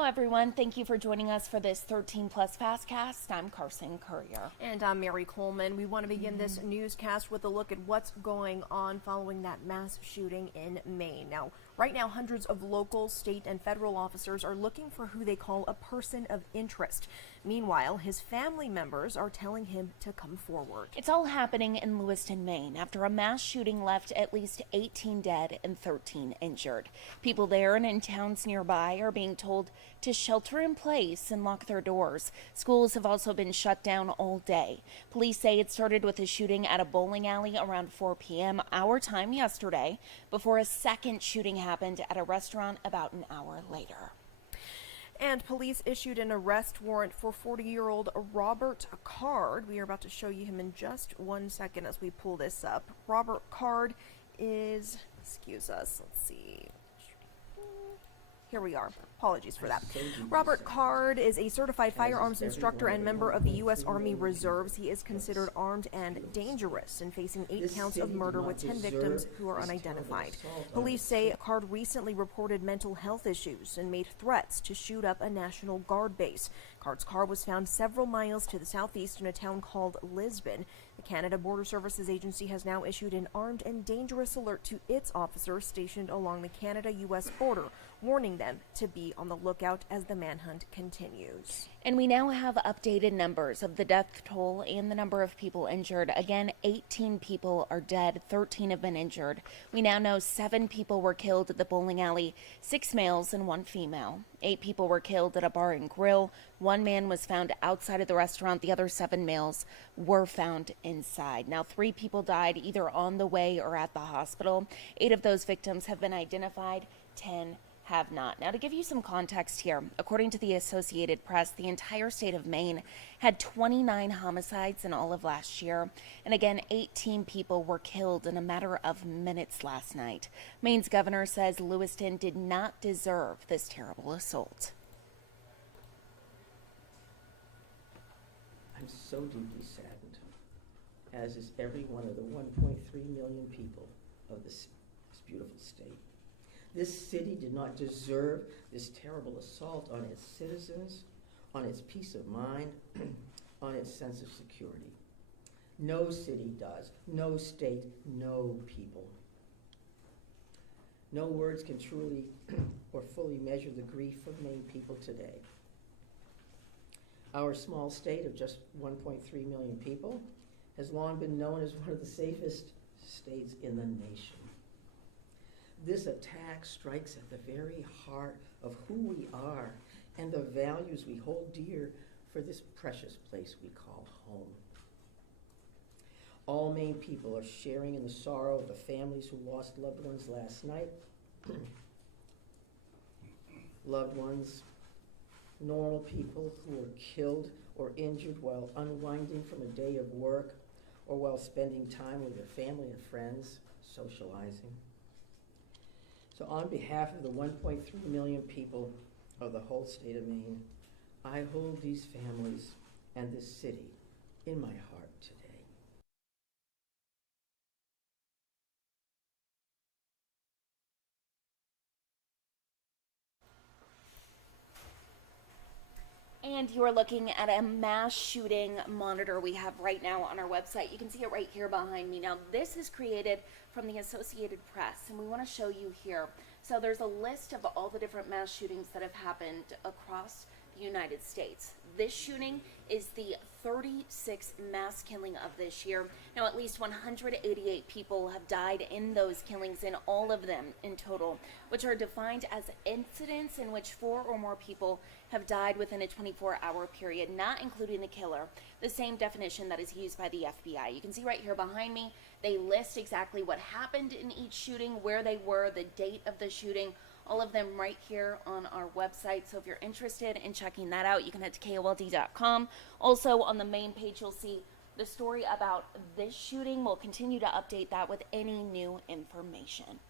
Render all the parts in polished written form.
Hello, everyone. Thank you for joining us for this 13 Plus FastCast. I'm Carson Courier. And I'm Mary Coleman. We want to begin this newscast with a look at what's going on following that mass shooting in Maine. Now, right now, hundreds of local, state, and federal officers are looking for who they call a person of interest. Meanwhile, his family members are telling him to come forward. It's all happening in Lewiston, Maine, after a mass shooting left at least 18 dead and 13 injured. People there and in towns nearby are being told to shelter in place and lock their doors. Schools have also been shut down all day. Police say it started with a shooting at a bowling alley around 4 p.m. our time yesterday, before a second shooting happened at a restaurant about an hour later. And police issued an arrest warrant for 40-year-old Robert Card. We are about to show you him in just 1 second as we pull this up. Robert Card is, excuse us, let's see. Here we are. Apologies for that. Robert Card is a certified firearms instructor and member of the U.S. Army Reserves. He is considered armed and dangerous and facing 8 counts of murder with 10 victims who are unidentified. Police say Card recently reported mental health issues and made threats to shoot up a National Guard base. Card's car was found several miles to the southeast in a town called Lisbon. The Canada Border Services Agency has now issued an armed and dangerous alert to its officers stationed along the Canada-U.S. border, warning them to be on the lookout as the manhunt continues. And we now have updated numbers of the death toll and the number of people injured. Again, 18 people are dead, 13 have been injured. We now know 7 people were killed at the bowling alley, 6 males and 1 female. 8 people were killed at a bar and grill. 1 man was found outside of the restaurant. The other 7 males were found inside. Now, 3 people died either on the way or at the hospital. 8 of those victims have been identified, 10 have not. Now, to give you some context here, according to the Associated Press, the entire state of Maine had 29 homicides in all of last year. And again, 18 people were killed in a matter of minutes last night. Maine's governor says Lewiston did not deserve this terrible assault. I'm so deeply saddened, as is every one of the 1.3 million people of this beautiful state. This city did not deserve this terrible assault on its citizens, on its peace of mind, on its sense of security. No city does, no state, no people. No words can truly or fully measure the grief of Maine people today. Our small state of just 1.3 million people has long been known as one of the safest states in the nation. This attack strikes at the very heart of who we are and the values we hold dear for this precious place we call home. All Maine people are sharing in the sorrow of the families who lost loved ones last night. Loved ones, normal people who were killed or injured while unwinding from a day of work or while spending time with their family and friends, socializing. So on behalf of the 1.3 million people of the whole state of Maine, I hold these families and this city in my heart today. And you're looking at a mass shooting monitor we have right now on our website. You can see it right here behind me. Now, this is created from the Associated Press, and we want to show you here. So there's a list of all the different mass shootings that have happened across the United States. This shooting is the 36th mass killing of this year. Now, at least 188 people have died in those killings, in all of them in total, which are defined as incidents in which 4 or more people have died within a 24-hour period, not including the killer, the same definition that is used by the FBI. You can see right here behind me, they list exactly what happened in each shooting, where they were, the date of the shooting, all of them right here on our website. So if you're interested in checking that out, you can head to KOLD.com. Also on the main page, you'll see the story about this shooting. We'll continue to update that with any new information.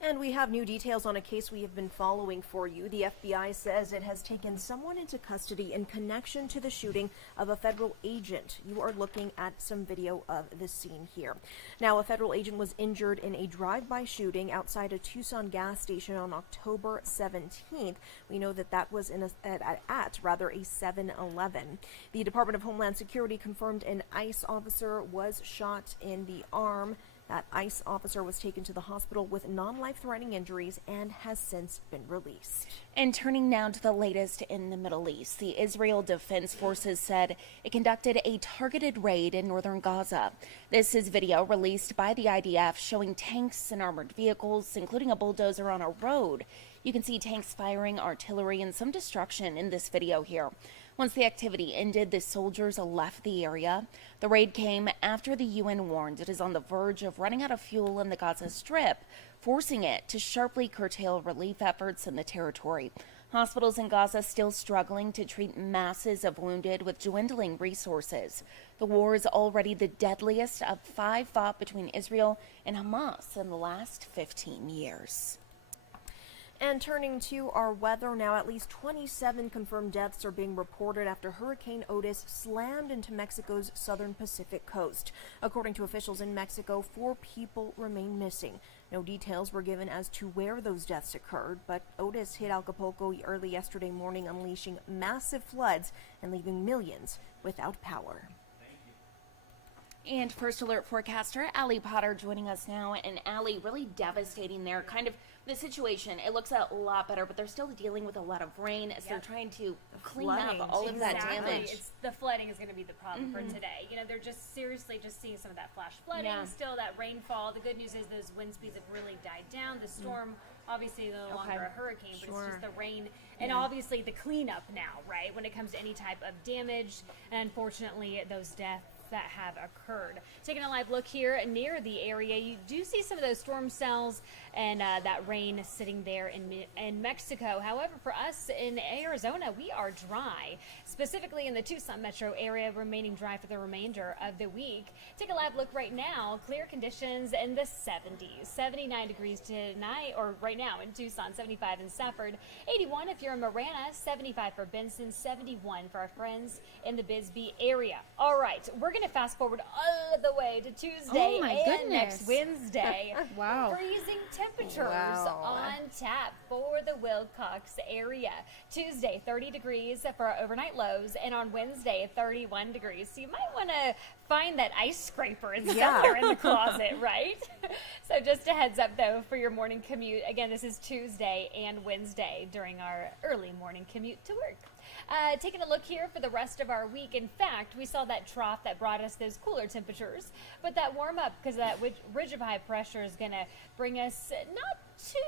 And we have new details on a case we have been following for you. The FBI says it has taken someone into custody in connection to the shooting of a federal agent. You are looking at some video of the scene here. Now, a federal agent was injured in a drive-by shooting outside a Tucson gas station on October 17th. We know that that was at a 7-Eleven. The Department of Homeland Security confirmed an ICE officer was shot in the arm. That ICE officer was taken to the hospital with non-life-threatening injuries and has since been released. And turning now to the latest in the Middle East, the Israel Defense Forces said it conducted a targeted raid in northern Gaza. This is video released by the IDF showing tanks and armored vehicles, including a bulldozer on a road. You can see tanks firing artillery and some destruction in this video here. Once the activity ended, the soldiers left the area. The raid came after the UN warned it is on the verge of running out of fuel in the Gaza Strip, forcing it to sharply curtail relief efforts in the territory. Hospitals in Gaza still struggling to treat masses of wounded with dwindling resources. The war is already the deadliest of 5 fought between Israel and Hamas in the last 15 years. And turning to our weather now, at least 27 confirmed deaths are being reported after Hurricane Otis slammed into Mexico's southern Pacific coast. According to officials in Mexico, 4 people remain missing. No details were given as to where those deaths occurred, but Otis hit Acapulco early yesterday morning, unleashing massive floods and leaving millions without power. And First Alert forecaster Allie Potter joining us now. And Allie, really devastating there. Kind of the situation. It looks a lot better, but they're still dealing with a lot of rain as they're trying to clean flooding. up all of that damage. The flooding is going to be the problem for today. You know, they're just seriously just seeing some of that flash flooding, still that rainfall. The good news is those wind speeds have really died down. The storm, obviously, no longer a hurricane, but it's just the rain and obviously the cleanup now, right? When it comes to any type of damage, and unfortunately, those deaths that have occurred. Taking a live look here near the area, you do see some of those storm cells and that rain sitting there in Mexico. However, for us in Arizona, we are dry, specifically in the Tucson metro area, remaining dry for the remainder of the week. Take a live look right now. Clear conditions in the 70s, 79 degrees tonight, or right now in Tucson, 75 in Safford, 81 if you're in Marana, 75 for Benson, 71 for our friends in the Bisbee area. All right, we're going to fast forward all the way to Tuesday and next Wednesday. Wow. Freezing temperatures on tap for the Wilcox area. Tuesday, 30 degrees for our overnight lows, and on Wednesday, 31 degrees. So you might want to find that ice scraper. It's somewhere in the closet, right? So just a heads up, though, for your morning commute. Again, this is Tuesday and Wednesday during our early morning commute to work. Taking a look here for the rest of our week. In fact, we saw that trough that brought us those cooler temperatures, but that warm up because that ridge of high pressure is going to bring us not too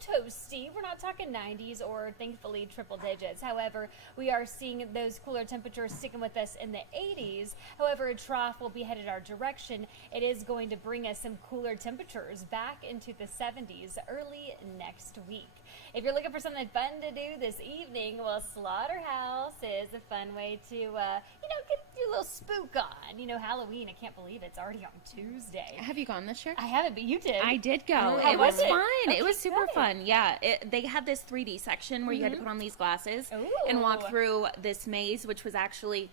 toasty. We're not talking 90s or thankfully triple digits. However, we are seeing those cooler temperatures sticking with us in the 80s. However, a trough will be headed our direction. It is going to bring us some cooler temperatures back into the 70s early next week. If you're looking for something fun to do this evening, well, Slaughterhouse is a fun way to, get a little spook on. You know, Halloween, I can't believe it's already on Tuesday. Have you gone this year? I haven't, but you did. I did go. How It was was it? fun. Okay, It was super good. fun. Yeah. They had this 3D section where you had to put on these glasses and walk through this maze, which was actually...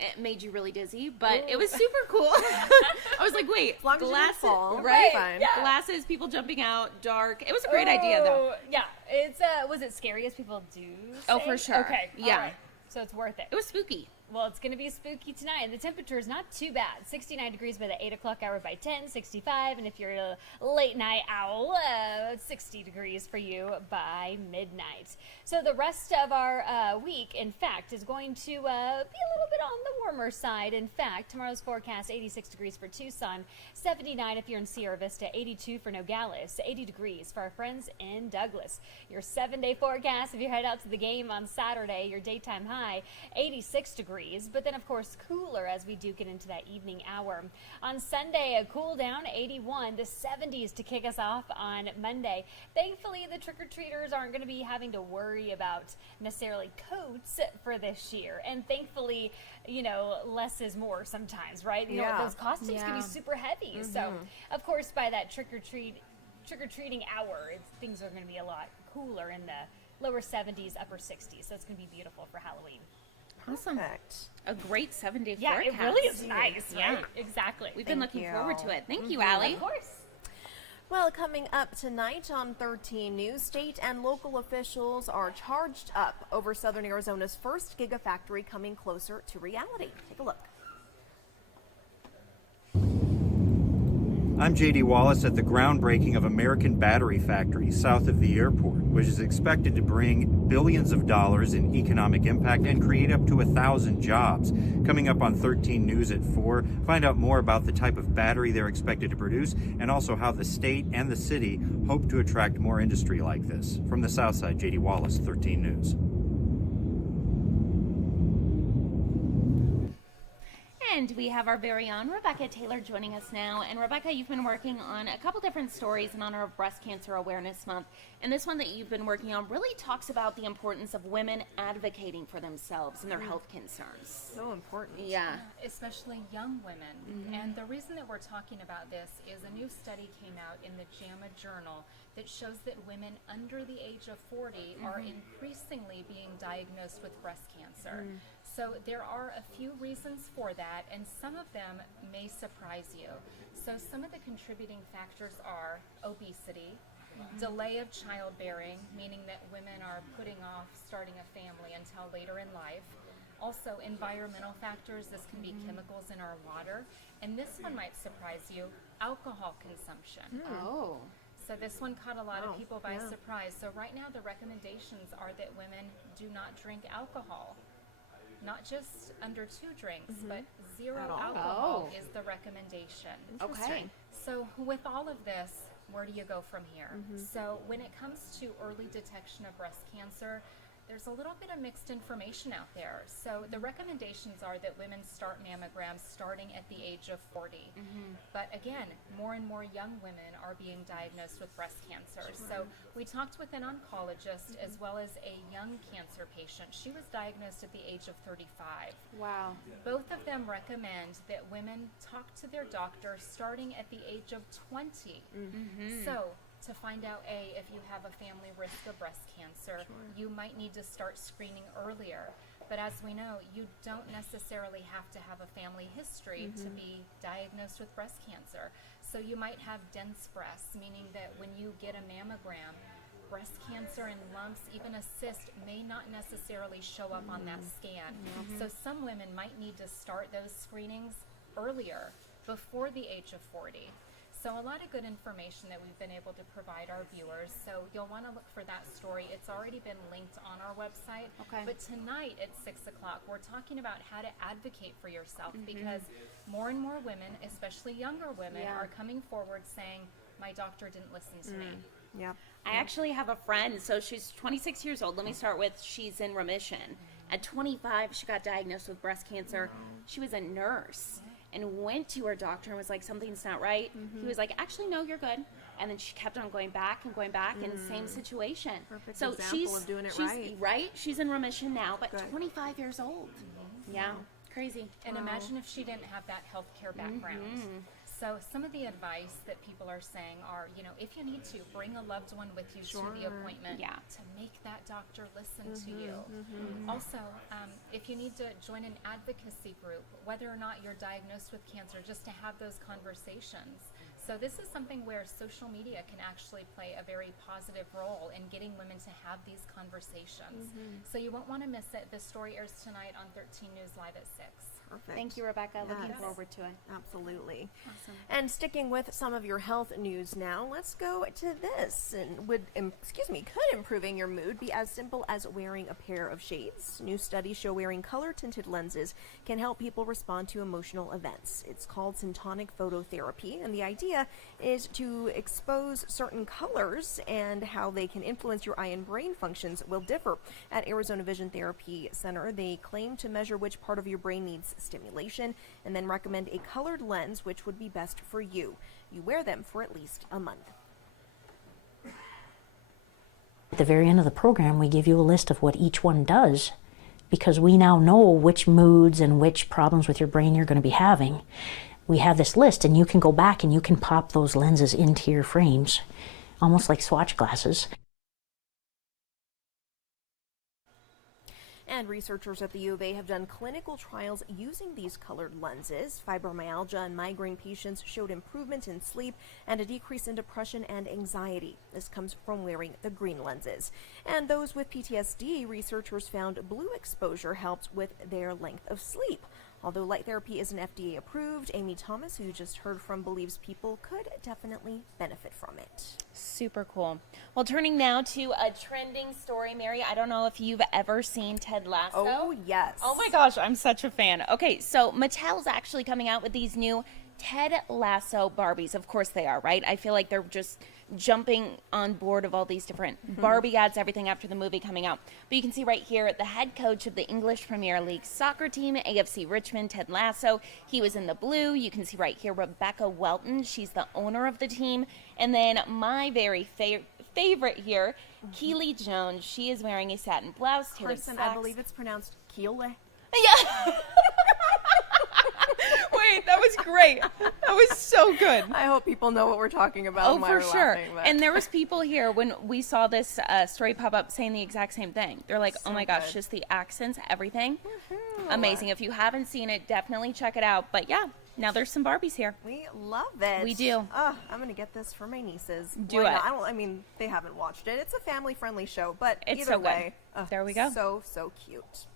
It made you really dizzy, but it was super cool. I was like, wait, long as you didn't glasses, fall, right? fine. Yeah. Glasses, people jumping out, dark. It was a great idea, though. Yeah, it's was it scary as people do Oh, say? for sure. Okay, Yeah. all right. So it's worth it. It was spooky. Well, it's going to be spooky tonight, and the temperature is not too bad. 69 degrees by the 8 o'clock hour by 10, 65, and if you're a late night owl, 60 degrees for you by midnight. So the rest of our week, in fact, is going to be a little bit on the warmer side. In fact, tomorrow's forecast, 86 degrees for Tucson, 79 if you're in Sierra Vista, 82 for Nogales, 80 degrees for our friends in Douglas. Your 7-day forecast, if you head out to the game on Saturday, your daytime high, 86 degrees. But then, of course, cooler as we do get into that evening hour. On Sunday, a cool down, 81, the 70s to kick us off on Monday. Thankfully, the trick-or-treaters aren't going to be having to worry about necessarily coats for this year. And thankfully, less is more sometimes, right? You know, those costumes can be super heavy. So, of course, by that trick-or-treating hour, things are going to be a lot cooler in the lower 70s, upper 60s. So it's going to be beautiful for Halloween. Awesome. Perfect. A great 7-day Yeah, forecast. it really is nice, Yeah. right? Exactly. We've been Thank looking you. forward to it. Thank you, Allie. Of course. Well, coming up tonight on 13 News, state and local officials are charged up over Southern Arizona's first gigafactory coming closer to reality. Take a look. I'm J.D. Wallace at the groundbreaking of American Battery Factory south of the airport, which is expected to bring billions of dollars in economic impact and create up to 1,000 jobs. Coming up on 13 News at 4, find out more about the type of battery they're expected to produce and also how the state and the city hope to attract more industry like this. From the south side, J.D. Wallace, 13 News. And we have our very own Rebecca Taylor joining us now. And Rebecca, you've been working on a couple different stories in honor of Breast Cancer Awareness Month. And this one that you've been working on really talks about the importance of women advocating for themselves and their health concerns. So important. Yeah. Especially young women. And the reason that we're talking about this is a new study came out in the JAMA Journal that shows that women under the age of 40 are increasingly being diagnosed with breast cancer. So there are a few reasons for that, and some of them may surprise you. So some of the contributing factors are obesity, delay of childbearing, meaning that women are putting off starting a family until later in life. Also, environmental factors. This can be chemicals in our water. And this one might surprise you, alcohol consumption. Oh. So this one caught a lot of people by yeah. surprise. So right now the recommendations are that women do not drink alcohol. Not just under 2 drinks, but zero At all. alcohol Oh. is the recommendation. Okay. So with all of this, where do you go from here? So when it comes to early detection of breast cancer, there's a little bit of mixed information out there. So the recommendations are that women start mammograms starting at the age of 40. But again, more and more young women are being diagnosed with breast cancer. So we talked with an oncologist as well as a young cancer patient. She was diagnosed at the age of 35. Wow. Both of them recommend that women talk to their doctor starting at the age of 20. So to find out, if you have a family risk of breast cancer, you might need to start screening earlier. But as we know, you don't necessarily have to have a family history to be diagnosed with breast cancer. So you might have dense breasts, meaning that when you get a mammogram, breast cancer and lumps, even a cyst, may not necessarily show up on that scan. So some women might need to start those screenings earlier, before the age of 40. So a lot of good information that we've been able to provide our viewers. So you'll want to look for that story. It's already been linked on our website. Okay. But tonight at 6 o'clock, we're talking about how to advocate for yourself because more and more women, especially younger women, Yeah. are coming forward saying, my doctor didn't listen to me. Yep. I actually have a friend, so she's 26 years old. Let me start with she's in remission. At 25, she got diagnosed with breast cancer. She was a nurse and went to her doctor and was like, something's not right. He was like, actually, no, you're good. And then she kept on going back and same situation. Perfect so example she's of doing it she's right. She's in remission now, but Good. 25 years old. Yeah, crazy. And imagine if she didn't have that healthcare background. So some of the advice that people are saying are, if you need to, bring a loved one with you to the appointment Yeah. to make that doctor listen to you. Also, if you need to join an advocacy group, whether or not you're diagnosed with cancer, just to have those conversations. So this is something where social media can actually play a very positive role in getting women to have these conversations. So you won't want to miss it. The story airs tonight on 13 News Live at 6. Perfect. Thank you, Rebecca. Looking Yes. forward to it. Absolutely. Awesome. And sticking with some of your health news now, let's go to this. And could improving your mood be as simple as wearing a pair of shades? New studies show wearing color-tinted lenses can help people respond to emotional events. It's called syntonic phototherapy, and the idea is to expose certain colors, and how they can influence your eye and brain functions will differ. At Arizona Vision Therapy Center, they claim to measure which part of your brain needs stimulation and then recommend a colored lens which would be best for you. You wear them for at least a month. At the very end of the program, we give you a list of what each one does, because we now know which moods and which problems with your brain you're going to be having. We have this list, and you can go back and you can pop those lenses into your frames almost like swatch glasses. And researchers at the U of A have done clinical trials using these colored lenses. Fibromyalgia and migraine patients showed improvement in sleep and a decrease in depression and anxiety. This comes from wearing the green lenses. And those with PTSD, researchers found blue exposure helped with their length of sleep. Although light therapy isn't FDA approved, Amy Thomas, who you just heard from, believes people could definitely benefit from it. Super cool. Well, turning now to a trending story, Mary. I don't know if you've ever seen Ted Lasso. Oh, yes. Oh my gosh, I'm such a fan. Okay, so Mattel's actually coming out with these new Ted Lasso Barbies. Of course they are, right? I feel like they're just jumping on board of all these different Barbie ads, everything after the movie coming out. But you can see right here, the head coach of the English Premier League soccer team, AFC Richmond, Ted Lasso. He was in the blue. You can see right here, Rebecca Welton. She's the owner of the team. And then my very favorite here, Keely Jones. She is wearing a satin blouse, tailored Person, slacks. I believe it's pronounced Keele. Yeah. Wait, that was great. That was so good. I hope people know what we're talking about. Oh, and why for we're sure. laughing, but- And there was people here when we saw this story pop up saying the exact same thing. They're like, oh So my gosh, good. just the accents, everything. Amazing. If you haven't seen it, definitely check it out. But yeah, now there's some Barbies here. We love it. We do. I'm gonna get this for my nieces. Do Why it. not? I mean, they haven't watched it. It's a family-friendly show, but It's either so good. way, There we go. So cute.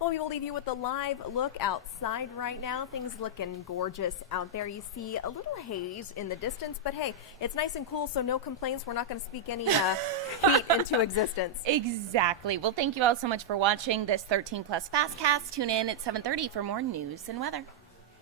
Well, we will leave you with a live look outside right now. Things looking gorgeous out there. You see a little haze in the distance, but hey, it's nice and cool, so no complaints. We're not going to speak any heat into existence. Exactly. Well, thank you all so much for watching this 13 Plus FastCast. Tune in at 7:30 for more news and weather.